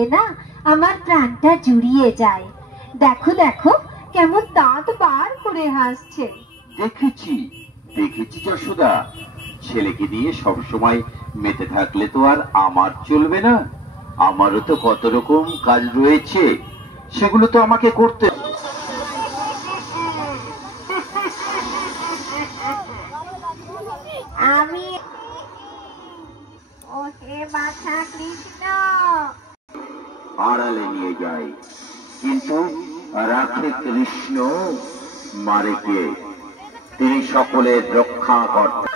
দেখলে না আমার প্রাণটা জুড়িয়ে যায়। দেখো দেখো কেমন দাঁত বার করে হাসছে। দেখেছি দেখেছি যশোদা, ছেলেকে নিয়ে সবসময় মেতে থাকলে তো আর আমার চলবে না। আমারও তো কত রকম কাজ রয়েছে, সেগুলো তো আমাকে করতে। আমি ওহে মাথা কৃষ্ণ আড়ালে নিয়ে যাই, কিন্তু রাখে কৃষ্ণ, মারে কে? তিনি সকলের রক্ষা কর্তা।